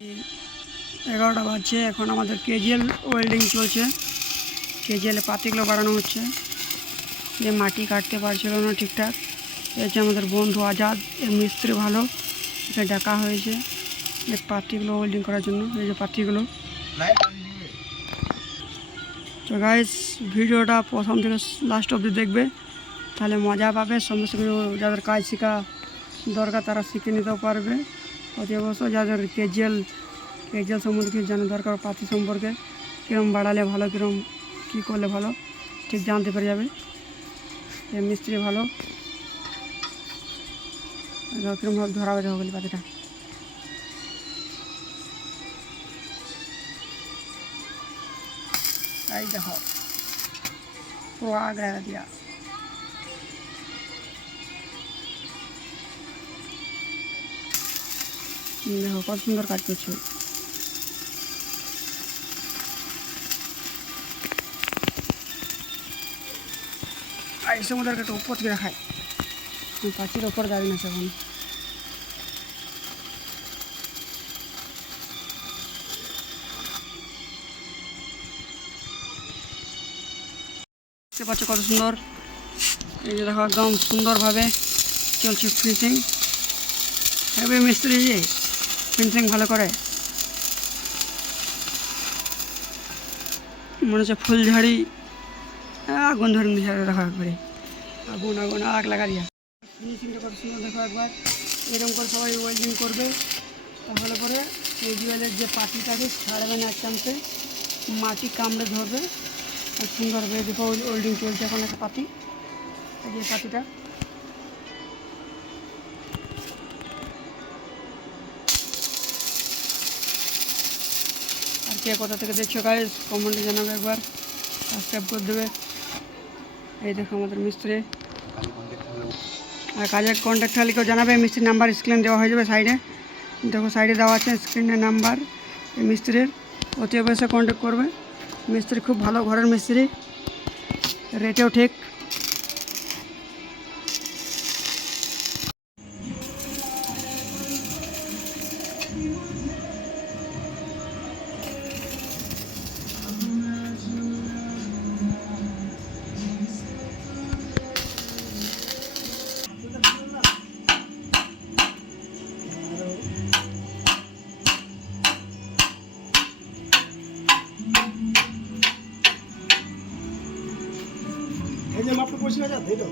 11টা বাজছে। এখন আমাদের কেজিএল ওয়েল্ডিং চলছে। কেজিএলে পাতিগুলো বাড়ানো হচ্ছে। যে মাটি কাটতে পারছিল না ঠিকঠাক, এই হচ্ছে আমাদের বন্ধু আজাদ, এর মিস্ত্রি ভালো, একে ডাকা হয়েছে এই পাতিগুলো ওয়েল্ডিং করার জন্য। এই যে পাতিগুলো। তো গাইস, ভিডিওটা প্রথম থেকে লাস্ট অবধি দেখবে, তাহলে মজা পাবে। সমস্ত কিছু যাদের কাজ শেখা দরকার তারা শিখে নিতেও পারবে। অতি অবশ্য যাদের কেজিএল সম্বন্ধে কিছু জানা দরকার, পাতি সম্পর্কে কীরকম বাড়ালে ভালো, কীরকম কী করলে ভালো, ঠিক জানতে পেরে যাবে। মিস্ত্রি ভালো, কীরকমভাবে ধরা হয়ে যাবে পাতিটা। এই দেখো পুরো আগ লাগা দিয়া। দেখো কত সুন্দর কাজ করছে। এই সমুদ্রকে একটু উপর থেকে দেখায়, পাখির ওপর দাঁড়িয়ে আছে এখন। দেখতে পাচ্ছ কত সুন্দর। এই যে দেখো একদম সুন্দরভাবে চলছে ফিনিশিং। এভাবে মিস্ত্রি যে ফিনিশিং ভালো করে, মনে হচ্ছে ফুলঝাড়ি আগুন ধরে নিয়ে দেখো একবারে আগুন আগুন আগ লাগা দিয়া। ফিনিশিংটা কত সুন্দর দেখো একবার। এরকম করে সবাই ওয়েল্ডিং করবে, তাহলে পরে এই জুয়েলের যে পাটিটাকে ছাড়বে না, এক চান্সে মাটি কামড়ে ধরবে আর সুন্দর হবে। দেখো ওয়েল্ডিং চলছে এখন একটা পাতি, এই যে পাতিটা। আর কে কোথা থেকে দেখছো গাইস কমেন্টে জানাবে, একবার সাবস্ক্রাইব করে দেবে। এই দেখো আমাদের মিস্ত্রি, আর কাজের কন্ট্যাক্ট খালি কেউ জানাবে। মিস্ত্রির নাম্বার স্ক্রিনে দেওয়া হয়ে যাবে সাইডে, দেখো সাইডে দেওয়া আছে স্ক্রিনের নাম্বার এই মিস্ত্রির। অতি অবশ্যই কন্ট্যাক্ট করবে। মিস্ত্রি খুব ভালো, ঘরের মিস্ত্রি, রেটেও ঠিক। এই যে মাপটা পয়সা যা দিল।